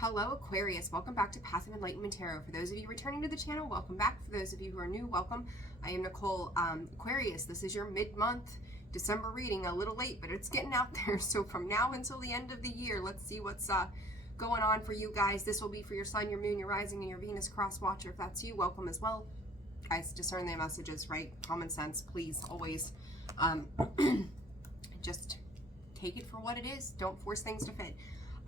Hello Aquarius, welcome back to Passive Enlightenment Tarot. For those of you returning to the channel, welcome back. For those of you who are new, welcome. I am Nicole. Aquarius, this is your mid-month December reading, a little late, but it's getting out there. So from now until the end of the year, let's see what's going on for you guys. This will be for your sun, your moon, your rising, and your Venus cross watcher. If that's you, welcome as well. Guys, discern the messages, right? Common sense, please, always. Just take it for what it is. Don't force things to fit.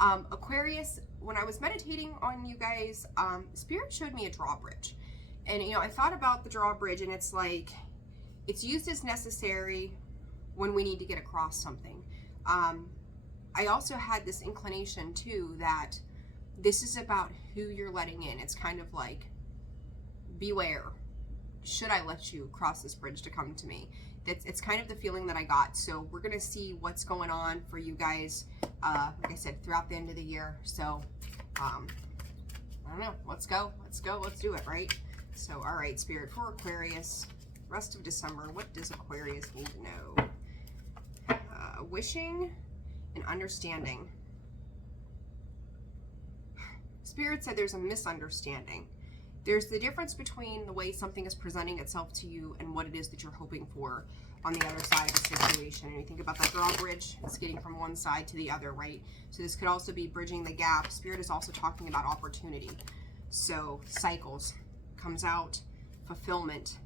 Aquarius, when I was meditating on you guys, Spirit showed me a drawbridge. And, I thought about the drawbridge, and it's like, it's used as necessary when we need to get across something. I also had this inclination, too, that this is about who you're letting in. It's kind of like, beware. Should I let you cross this bridge to come to me? It's kind of the feeling that I got. So we're going to see what's going on for you guys, like I said, throughout the end of the year. So, I don't know. Let's go. Let's do it, right? So, all right, Spirit, for Aquarius, rest of December, what does Aquarius need to know? Wishing and understanding. Spirit said there's a misunderstanding. There's the difference between the way something is presenting itself to you and what it is that you're hoping for on the other side of the situation. And you think about that drawbridge, it's getting from one side to the other, right? So this could also be bridging the gap. Spirit is also talking about opportunity. So cycles comes out, fulfillment.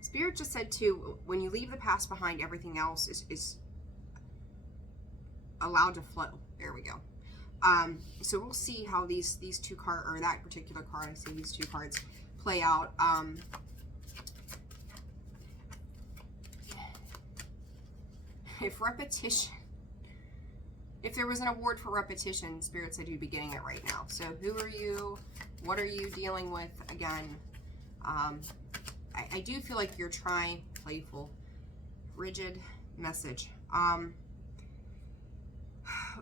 Spirit just said too, when you leave the past behind, everything else is allowed to flow. There we go. So we'll see how these two cards, or that particular card, I say these two cards, play out. If there was an award for repetition, Spirit said you'd be getting it right now. So who are you? What are you dealing with? Again, I do feel like you're trying, playful, rigid message.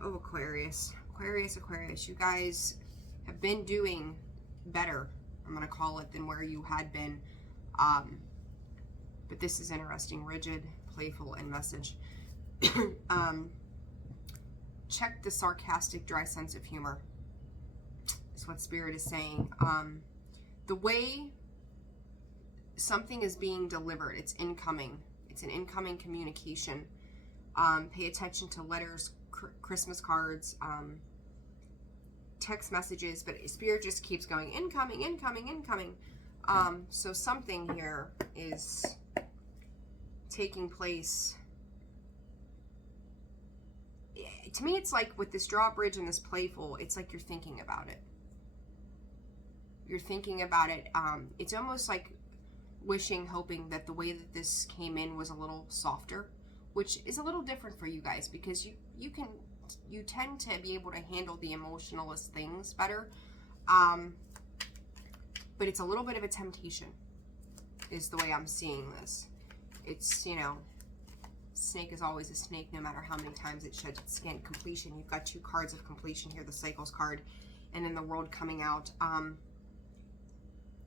Oh, Aquarius, you guys have been doing better, I'm going to call it, than where you had been. But this is interesting, rigid, playful, and message. Check the sarcastic, dry sense of humor, is what Spirit is saying. The way something is being delivered, it's incoming. It's an incoming communication. Pay attention to letters, Christmas cards, text messages, but Spirit just keeps going, incoming, incoming, incoming. So something here is taking place. To me, it's like with this drawbridge and this playful, it's like you're thinking about it. You're thinking about it. It's almost like wishing, hoping that the way that this came in was a little softer, which is a little different for you guys, because you tend to be able to handle the emotionalist things better. But it's a little bit of a temptation, is the way I'm seeing this. It's, snake is always a snake, no matter how many times it sheds its skin. Completion. You've got two cards of completion here, the cycles card, and then the world coming out.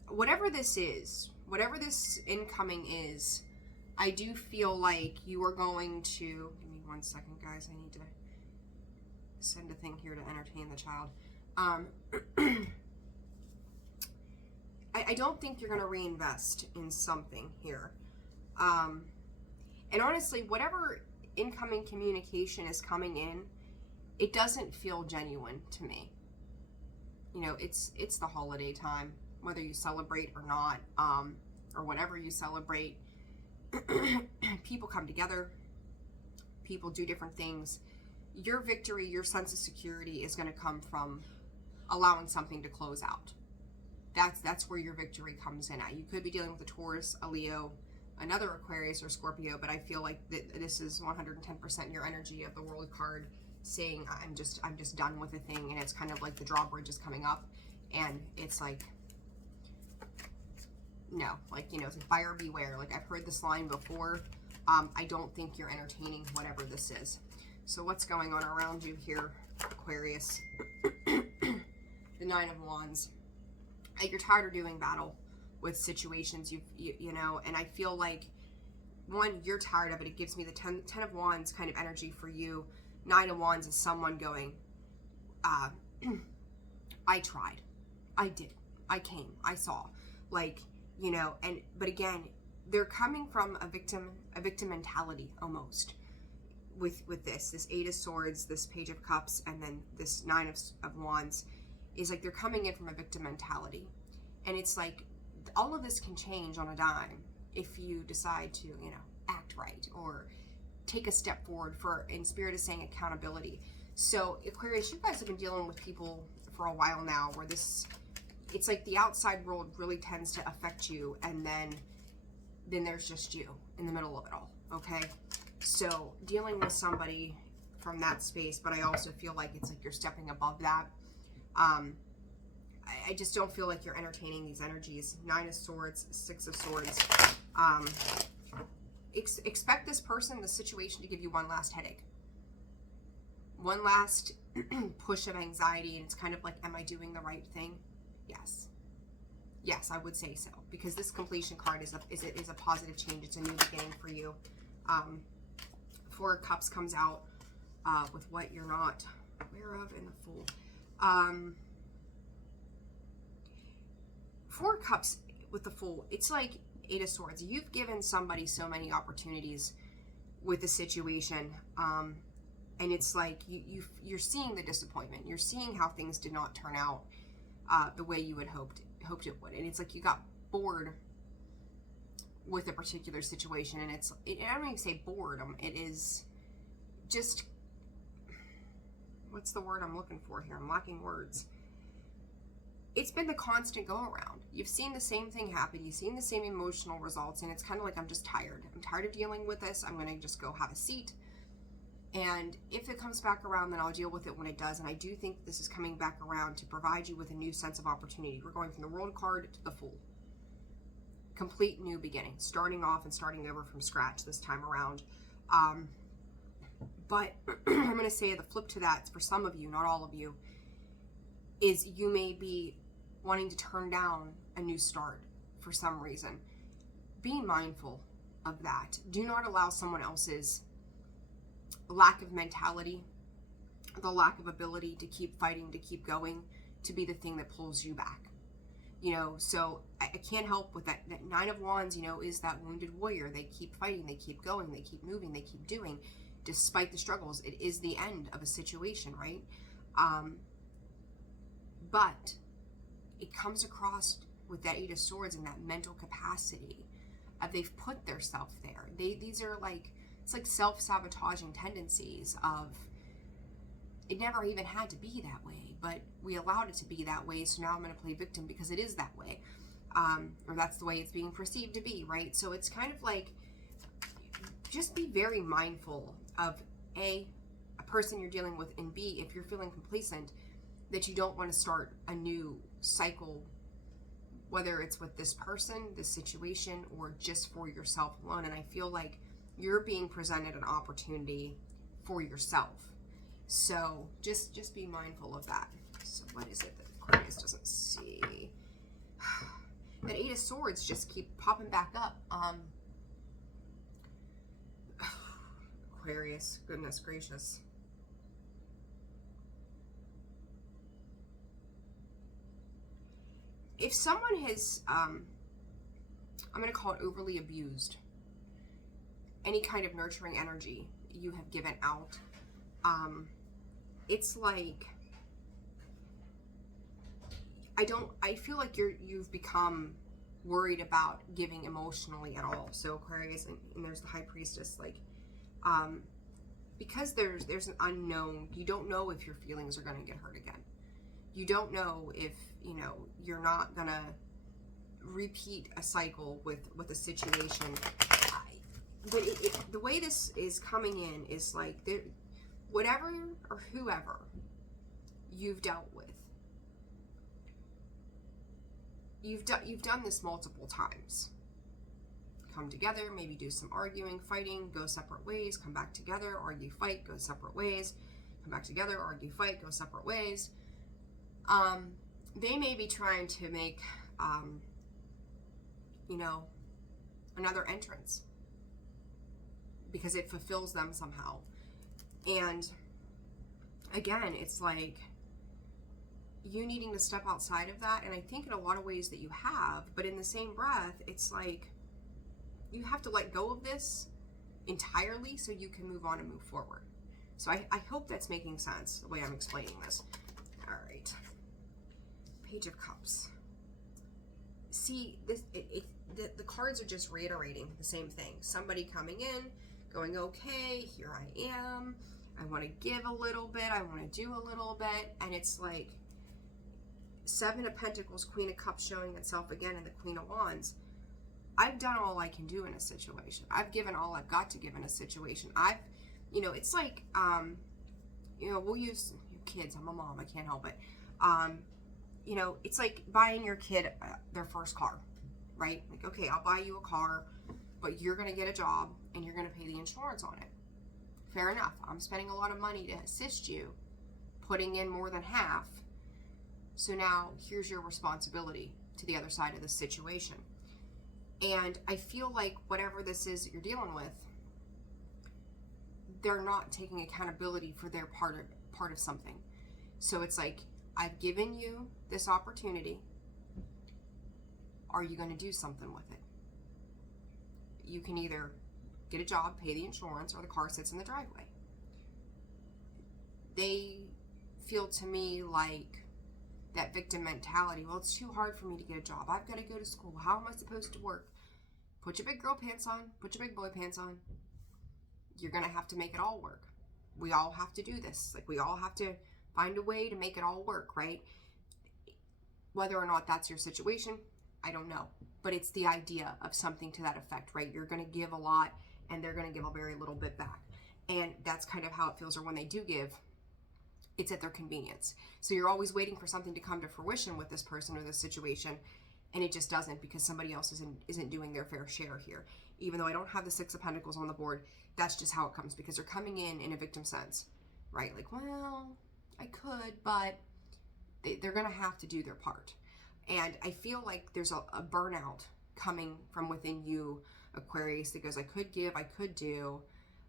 Whatever this is, whatever this incoming is, I do feel like you are going to, give me 1 second, guys. I need to send a thing here to entertain the child. I don't think you're going to reinvest in something here. And honestly, whatever incoming communication is coming in, it doesn't feel genuine to me. It's the holiday time, whether you celebrate or not, or whatever you celebrate. People come together, people do different things. Your victory, your sense of security is going to come from allowing something to close out. That's where your victory comes in at. You could be dealing with a Taurus, a Leo, another Aquarius or Scorpio, but I feel like this is 110% your energy of the World card, saying I'm just done with a thing. And it's kind of like the drawbridge is coming up, and it's like, no, like, it's like buyer beware. Like, I've heard this line before. I don't think you're entertaining whatever this is. So what's going on around you here, Aquarius? The Nine of Wands. You're tired of doing battle with situations, and I feel like, one, you're tired of it. It gives me the 10 of Wands kind of energy for you. Nine of Wands is someone going, I tried, I did, I came, I saw, like, you know, but again, they're coming from a victim mentality almost with this Eight of Swords, this Page of Cups, and then this Nine of Wands is like they're coming in from a victim mentality. And it's like all of this can change on a dime if you decide to, you know, act right or take a step forward for, in Spirit is saying, accountability. So Aquarius, you guys have been dealing with people for a while now where it's like the outside world really tends to affect you, and then there's just you in the middle of it all, okay? So dealing with somebody from that space, but I also feel like it's like you're stepping above that. I just don't feel like you're entertaining these energies. Nine of Swords, Six of Swords. Expect this person, the situation, to give you one last headache. One last push of anxiety, and it's kind of like, am I doing the right thing? Yes. Yes, I would say so, because this completion card is a positive change. It's a new beginning for you. Four of Cups comes out with what you're not aware of, and the Fool. Four of Cups with the Fool. It's like Eight of Swords. You've given somebody so many opportunities with the situation, and it's like you're seeing the disappointment. You're seeing how things did not turn out the way you had hoped it would, and it's like you got bored with a particular situation, and I don't even say boredom. It is just, what's the word I'm looking for here? I'm lacking words. It's been the constant go around. You've seen the same thing happen. You've seen the same emotional results, and it's kind of like, I'm just tired. I'm tired of dealing with this. I'm going to just go have a seat. And if it comes back around, then I'll deal with it when it does. And I do think this is coming back around to provide you with a new sense of opportunity. We're going from the World card to the Fool. Complete new beginning. Starting off and starting over from scratch this time around. But I'm going to say the flip to that, for some of you, not all of you, is you may be wanting to turn down a new start for some reason. Be mindful of that. Do not allow someone else's lack of mentality, the lack of ability to keep fighting, to keep going, to be the thing that pulls you back. You know, so I can't help with that Nine of Wands, you know, is that wounded warrior. They keep fighting, they keep going, they keep moving, they keep doing, despite the struggles. It is the end of a situation, right? But it comes across with that Eight of Swords and that mental capacity of they've put their self there. These are like, it's like self-sabotaging tendencies of, it never even had to be that way, but we allowed it to be that way, so now I'm going to play victim because it is that way. Or that's the way it's being perceived to be, right? So it's kind of like, just be very mindful of a person you're dealing with, and B, if you're feeling complacent, that you don't want to start a new cycle, whether it's with this person, this situation, or just for yourself alone. And I feel like you're being presented an opportunity for yourself. So just be mindful of that. So what is it that Aquarius doesn't see? That Eight of Swords just keep popping back up. Aquarius, goodness gracious. If someone has, I'm going to call it overly abused, any kind of nurturing energy you have given out, it's like, I feel like you've become worried about giving emotionally at all. So Aquarius, and there's the High Priestess, like, because there's an unknown, you don't know if your feelings are going to get hurt again. You don't know if, you know, you're not going to repeat a cycle with a situation. But the way this is coming in is like, whatever or whoever you've dealt with, you've done this multiple times. Come together, maybe do some arguing, fighting, go separate ways, come back together, argue, fight, go separate ways, come back together, argue, fight, go separate ways. They may be trying to make, you know, another entrance because it fulfills them somehow. And again, it's like you needing to step outside of that. And I think in a lot of ways that you have, but in the same breath, it's like you have to let go of this entirely so you can move on and move forward. So I hope that's making sense the way I'm explaining this. All right. Page of Cups. See, this the cards are just reiterating the same thing. Somebody coming in, going, okay, here I am. I want to give a little bit. I want to do a little bit. And it's like Seven of Pentacles, Queen of Cups showing itself again, and the Queen of Wands. I've done all I can do in a situation. I've given all I've got to give in a situation. It's like, we'll use kids. I'm a mom. I can't help it. It's like buying your kid their first car, right? Like, okay, I'll buy you a car, but you're going to get a job and you're going to pay the insurance on it. Fair enough. I'm spending a lot of money to assist you, putting in more than half. So now here's your responsibility to the other side of the situation. And I feel like whatever this is that you're dealing with, they're not taking accountability for their part of something. So it's like, I've given you this opportunity. Are you going to do something with it? You can either get a job, pay the insurance, or the car sits in the driveway. They feel to me like that victim mentality. Well, it's too hard for me to get a job. I've got to go to school. How am I supposed to work? Put your big girl pants on. Put your big boy pants on. You're going to have to make it all work. We all have to do this. Like, we all have to find a way to make it all work, right? Whether or not that's your situation, I don't know. But it's the idea of something to that effect, right? You're going to give a lot and they're going to give a very little bit back. And that's kind of how it feels. Or when they do give, it's at their convenience. So you're always waiting for something to come to fruition with this person or this situation, and it just doesn't, because somebody else isn't doing their fair share here. Even though I don't have the Six of Pentacles on the board, that's just how it comes, because they're coming in a victim sense, right? Like, well, I could, but they're going to have to do their part. And I feel like there's a burnout coming from within you, Aquarius, that goes, I could give, I could do.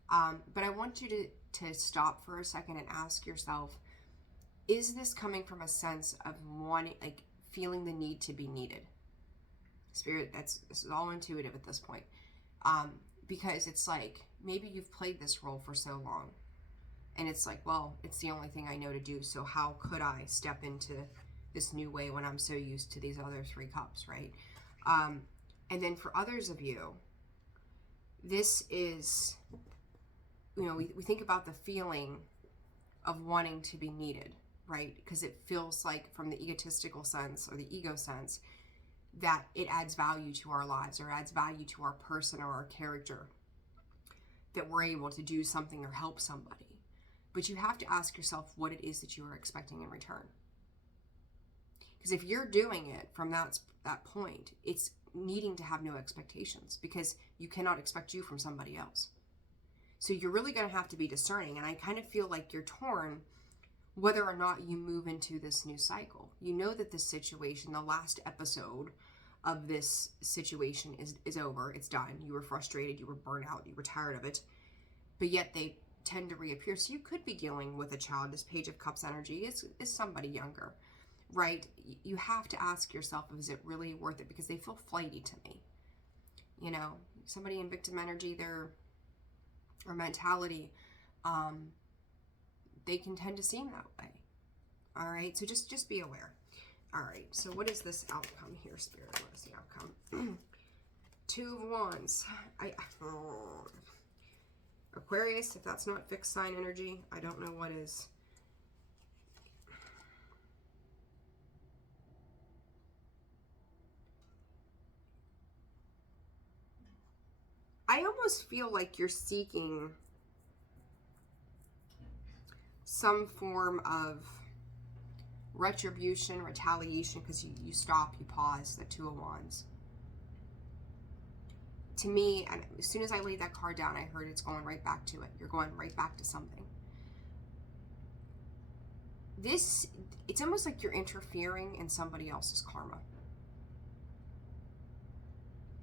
But I want you to stop for a second and ask yourself, is this coming from a sense of wanting, like, feeling the need to be needed? Spirit, this is all intuitive at this point. Because it's like, maybe you've played this role for so long, and it's like, well, it's the only thing I know to do, so how could I step into this new way when I'm so used to these other three cups, right? And then for others of you, this is, we think about the feeling of wanting to be needed, right? Because it feels like, from the egotistical sense or the ego sense, that it adds value to our lives, or adds value to our person or our character, that we're able to do something or help somebody. But you have to ask yourself what it is that you are expecting in return. Because if you're doing it from that point, it's needing to have no expectations, because you cannot expect you from somebody else. So you're really going to have to be discerning. And I kind of feel like you're torn whether or not you move into this new cycle. You know that this situation, the last episode of this situation is over. It's done. You were frustrated. You were burnt out. You were tired of it. But yet they tend to reappear. So you could be dealing with a child. This Page of Cups energy is somebody younger, right? You have to ask yourself, is it really worth it? Because they feel flighty to me. Somebody in victim energy, their mentality, they can tend to seem that way. All right, so just be aware. All right, so what is this outcome here, Spirit? What is the outcome? Two of Wands. Aquarius, if that's not fixed sign energy, I don't know what is. I almost feel like you're seeking some form of retribution, retaliation, because you stop, you pause, the Two of Wands. To me, and as soon as I laid that card down, I heard it's going right back to it. You're going right back to something. It's almost like you're interfering in somebody else's karma.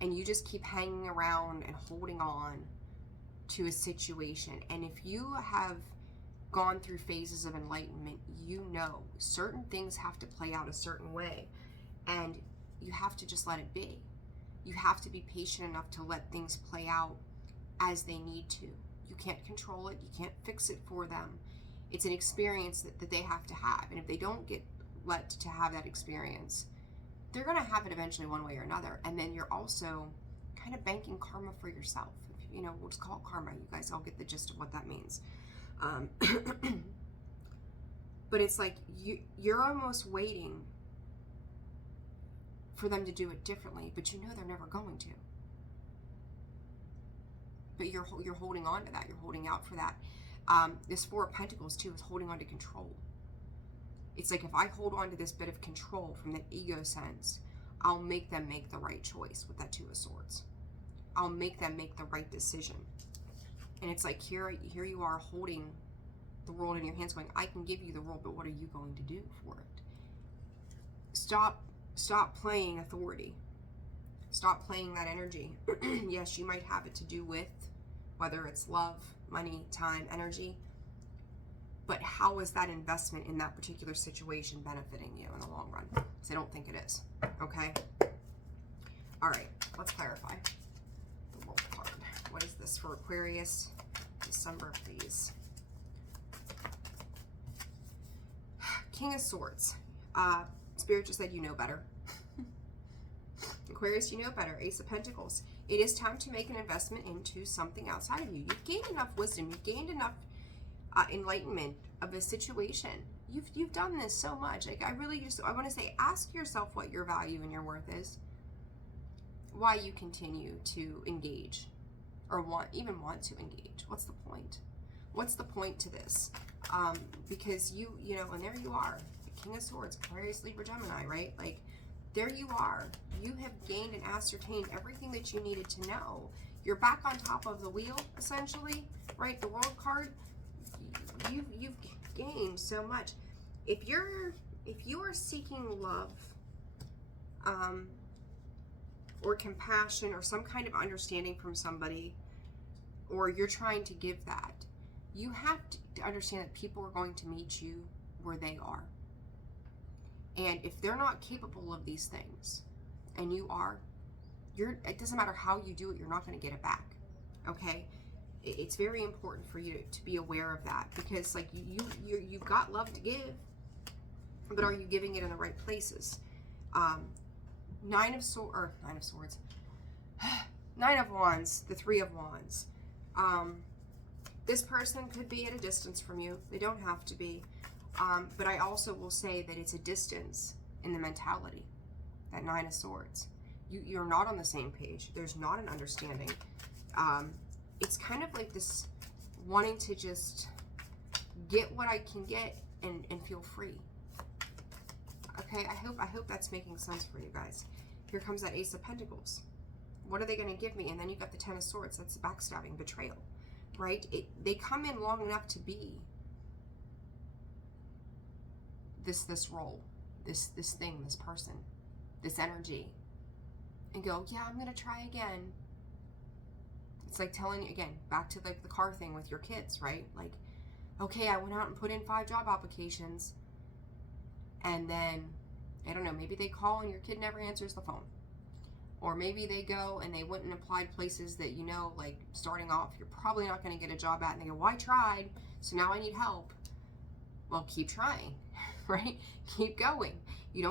And you just keep hanging around and holding on to a situation. And if you have gone through phases of enlightenment, you know certain things have to play out a certain way, and you have to just let it be. You have to be patient enough to let things play out as they need to. You can't control it. You can't fix it for them. It's an experience that they have to have. And if they don't get let to have that experience, they're going to have it eventually one way or another. And then you're also kind of banking karma for yourself. You know, we'll just call it karma. You guys all get the gist of what that means. But it's like you're almost waiting for them to do it differently, but you know they're never going to. But you're holding on to that. You're holding out for that. This Four of Pentacles too is holding on to control. It's like, if I hold on to this bit of control from the ego sense, I'll make them make the right choice with that Two of Swords. I'll make them make the right decision. And it's like, here you are holding the world in your hands going, I can give you the world, but what are you going to do for it? Stop playing authority. Stop playing that energy. Yes, you might have it to do with whether it's love, money, time, energy, but how is that investment in that particular situation benefiting you in the long run? Because I don't think it is. Okay? All right, let's clarify the World card. What is this for Aquarius? December, please. King of Swords. Spirit just said you know better. Aquarius, you know better. Ace of Pentacles. It is time to make an investment into something outside of you. You've gained enough wisdom. You've gained enough enlightenment of a situation. You've done this so much. Like, I want to say, ask yourself what your value and your worth is. Why you continue to engage, or even want to engage. What's the point? What's the point to this? Because you know, and there you are, the King of Swords, Aquarius, Libra, Gemini, right? Like, there you are. You have gained and ascertained everything that you needed to know. You're back on top of the wheel, essentially, right? The World card, you've gained so much. If you are seeking love, or compassion, or some kind of understanding from somebody, or you're trying to give that, you have to understand that people are going to meet you where they are. And if they're not capable of these things, and you are, it doesn't matter how you do it, you're not going to get it back. Okay? It's very important for you to be aware of that, because like you've got love to give, but are you giving it in the right places? Nine of Swords, Nine of Wands, the Three of Wands. This person could be at a distance from you. They don't have to be. But I also will say that it's a distance in the mentality, that Nine of Swords. You're not on the same page. There's not an understanding. It's kind of like this wanting to just get what I can get and feel free. Okay, I hope that's making sense for you guys. Here comes that Ace of Pentacles. What are they going to give me? And then you got the Ten of Swords. That's backstabbing, betrayal, right? They come in long enough to be this role, this thing, this person, this energy, and go, yeah, I'm gonna try again. It's like telling you, again, back to like the car thing with your kids, right? Like, okay, I went out and put in 5 job applications, and then I don't know, maybe they call and your kid never answers the phone, or maybe they go and they went and applied places that, you know, like starting off, you're probably not going to get a job at, and they go, well, I tried, so now I need help. Well, keep trying. Right? Keep going. You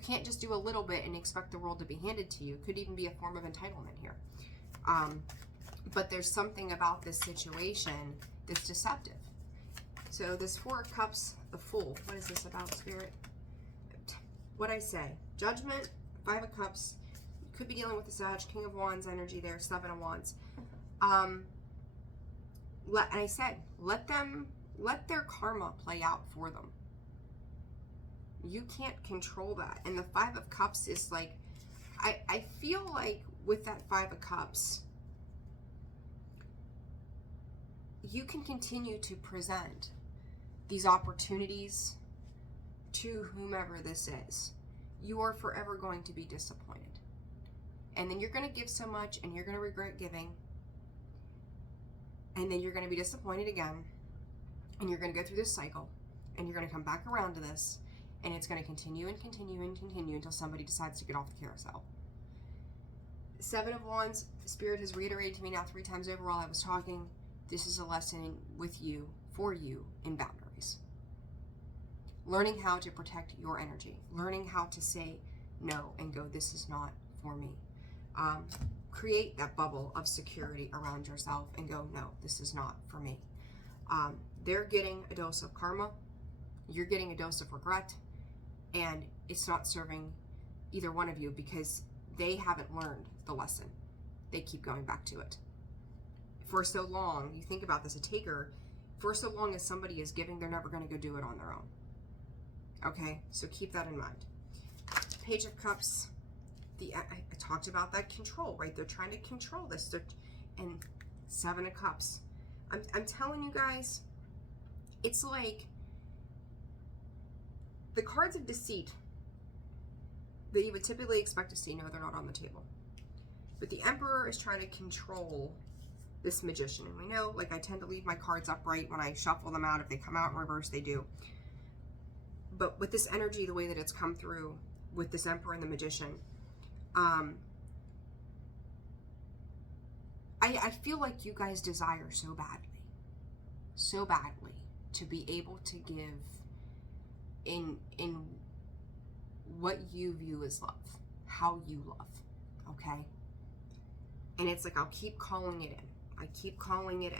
can't just do a little bit and expect the world to be handed to you. It could even be a form of entitlement here. But there's something about this situation that's deceptive. So this Four of Cups, the Fool. What is this about, Spirit? What'd I say? Judgment, Five of Cups. You could be dealing with the Sag, King of Wands energy there, Seven of Wands. And I said, let their karma play out for them. You can't control that. And the Five of Cups is like, I feel like with that Five of Cups, you can continue to present these opportunities to whomever this is. You are forever going to be disappointed. And then you're going to give so much, and you're going to regret giving. And then you're going to be disappointed again. And you're going to go through this cycle, and you're going to come back around to this, and it's going to continue and continue and continue until somebody decides to get off the carousel. Seven of Wands, Spirit has reiterated to me now 3 times over while I was talking. This is a lesson with you, for you, in boundaries. Learning how to protect your energy. Learning how to say no and go, this is not for me. Create that bubble of security around yourself and go, no, this is not for me. They're getting a dose of karma. You're getting a dose of regret. And it's not serving either one of you because they haven't learned the lesson. They keep going back to it. For so long, you think about this, a taker, for so long as somebody is giving, they're never going to go do it on their own. Okay, so keep that in mind. Page of Cups. I talked about that control, right? They're trying to control this. And 7 of Cups. I'm telling you guys, it's like the cards of deceit that you would typically expect to see. No, they're not on the table. But the Emperor is trying to control this Magician. And we know, like, I tend to leave my cards upright when I shuffle them out. If they come out in reverse, they do. But with this energy, the way that it's come through with this Emperor and the Magician, I feel like you guys desire so badly to be able to give in what you view as love, how you love, okay? And it's like, I'll keep calling it in. I keep calling it in.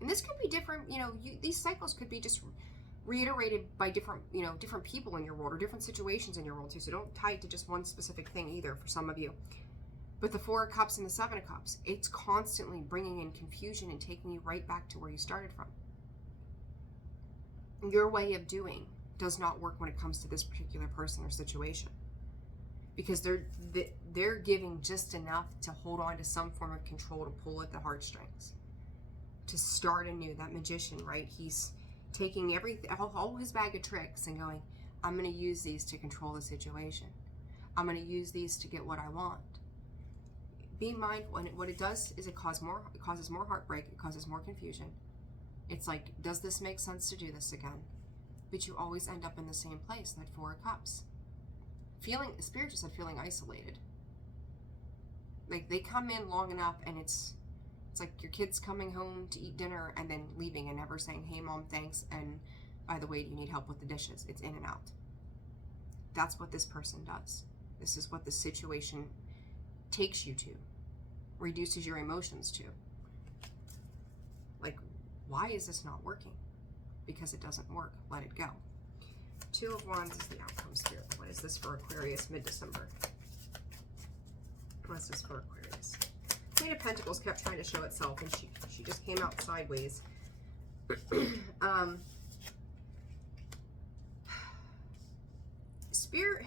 And this could be different, you know, these cycles could be just reiterated by different, you know, different people in your world or different situations in your world too. So don't tie it to just one specific thing either for some of you. But the 4 of Cups and the 7 of Cups, it's constantly bringing in confusion and taking you right back to where you started from. Your way of doing does not work when it comes to this particular person or situation, because they're giving just enough to hold on to some form of control, to pull at the heartstrings, to start anew. That Magician, right? He's taking everything, all his bag of tricks, and going, I'm going to use these to control the situation. I'm going to use these to get what I want. Be mindful, and what it does is it causes more heartbreak. It causes more confusion. It's like, does this make sense to do this again? But you always end up in the same place, that 4 of Cups. Spirit just said feeling isolated. Like, they come in long enough, and it's like your kids coming home to eat dinner and then leaving and never saying, hey mom, thanks, and by the way, do you need help with the dishes? It's in and out. That's what this person does. This is what the situation takes you to, reduces your emotions to. Like, why is this not working? Because it doesn't work. Let it go. 2 of Wands is the outcome, Spirit. What is this for Aquarius mid-December? What's this for Aquarius? Queen of Pentacles kept trying to show itself, and she just came out sideways. Spirit,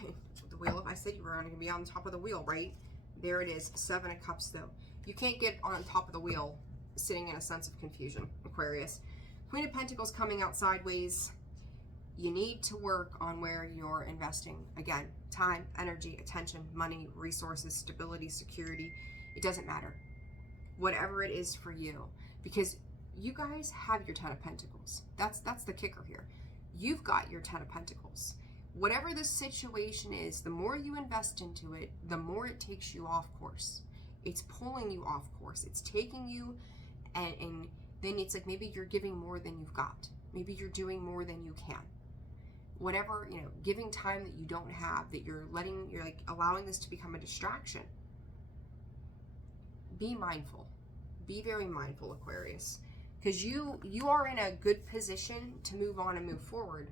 the wheel, I said you were going to be on top of the wheel, right? There it is, 7 of Cups, though. You can't get on top of the wheel sitting in a sense of confusion, Aquarius. Queen of Pentacles coming out sideways. You need to work on where you're investing. Again, time, energy, attention, money, resources, stability, security. It doesn't matter. Whatever it is for you. Because you guys have your 10 of Pentacles. That's the kicker here. You've got your 10 of Pentacles. Whatever the situation is, the more you invest into it, the more it takes you off course. It's pulling you off course. It's taking you, and then it's like maybe you're giving more than you've got. Maybe you're doing more than you can. Whatever, you know, giving time that you don't have, that you're like allowing this to become a distraction. Be mindful. Be very mindful, Aquarius. Because you are in a good position to move on and move forward.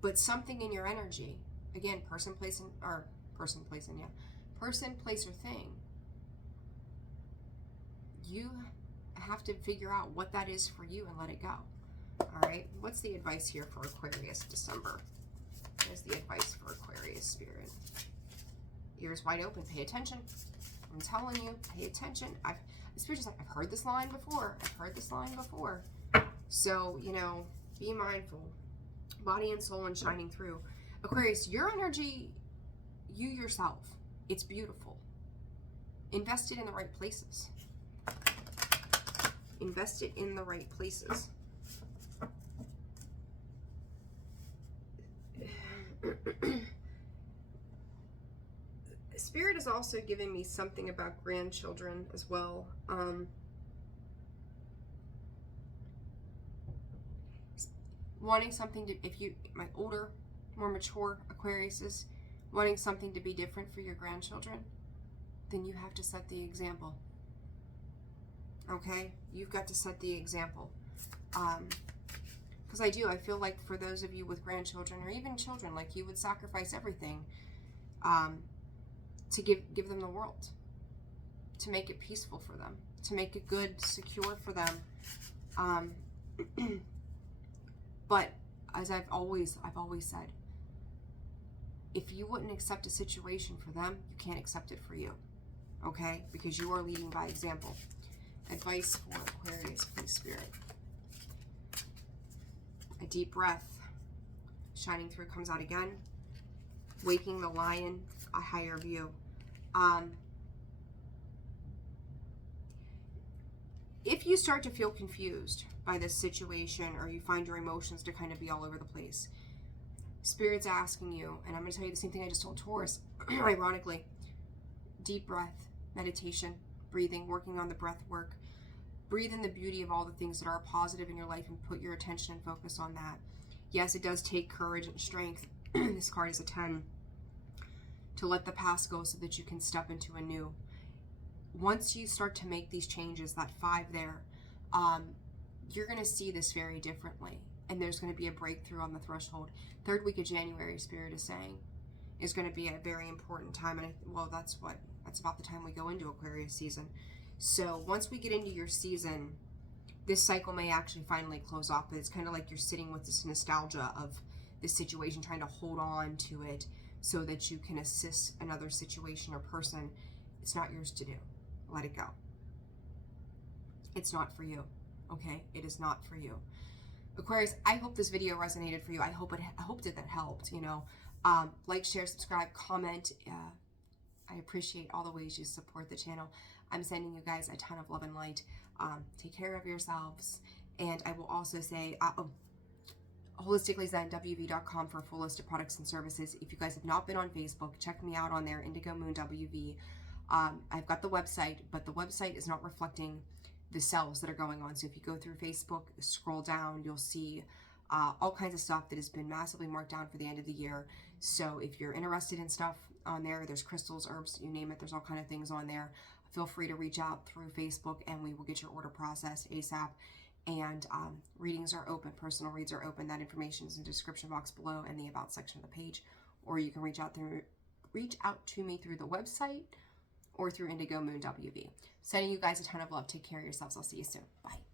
But something in your energy, again, person, place, or thing, you have to figure out what that is for you and let it go. All right, what's the advice here for Aquarius December? There's the advice for Aquarius, Spirit. Ears wide open, pay attention. I'm telling you, pay attention. Spirit is like, I've heard this line before. So, you know, be mindful. Body and soul and shining through. Aquarius, your energy, you yourself, it's beautiful. Invest it in the right places. Invest it in the right places. Spirit is also giving me something about grandchildren as well. Wanting something to, if you, my older, more mature Aquariuses, wanting something to be different for your grandchildren, then you have to set the example. Okay? You've got to set the example. Because I feel like for those of you with grandchildren or even children, like you would sacrifice everything to give them the world, to make it peaceful for them, to make it good, secure for them. But as I've always said, if you wouldn't accept a situation for them, you can't accept it for you. Okay? Because you are leading by example. Advice for Aquarius, please, Spirit. A deep breath. Shining through comes out again. Waking the lion, a higher view. If you start to feel confused by this situation, or you find your emotions to kind of be all over the place, Spirit's asking you, and I'm going to tell you the same thing I just told Taurus, ironically, deep breath, meditation, breathing, working on the breath work. Breathe in the beauty of all the things that are positive in your life and put your attention and focus on that. Yes, it does take courage and strength. This card is a 10. To let the past go so that you can step into a new. Once you start to make these changes, that 5 there, you're going to see this very differently. And there's going to be a breakthrough on the threshold. 3rd week of January, Spirit is saying, is going to be a very important time. And that's about the time we go into Aquarius season. So once we get into your season, this cycle may actually finally close off. But it's kind of like you're sitting with this nostalgia of this situation, trying to hold on to it so that you can assist another situation or person. It's not yours to do. Let it go. It's not for you. Okay? It is not for you. Aquarius, I hope this video resonated for you. I hope that helped, you know. Like, share, subscribe, comment. I appreciate all the ways you support the channel. I'm sending you guys a ton of love and light. Take care of yourselves. And I will also say, holisticallyzenwv.com for a full list of products and services. If you guys have not been on Facebook, check me out on there, Indigo Moon WV. I've got the website, but the website is not reflecting the sales that are going on. So if you go through Facebook, scroll down, you'll see all kinds of stuff that has been massively marked down for the end of the year. So if you're interested in stuff on there, there's crystals, herbs, you name it, there's all kinds of things on there. Feel free to reach out through Facebook and we will get your order processed ASAP. And readings are open, personal reads are open. That information is in the description box below and the about section of the page. Or you can reach out to me through the website or through Indigo Moon WV. Sending you guys a ton of love. Take care of yourselves. I'll see you soon. Bye.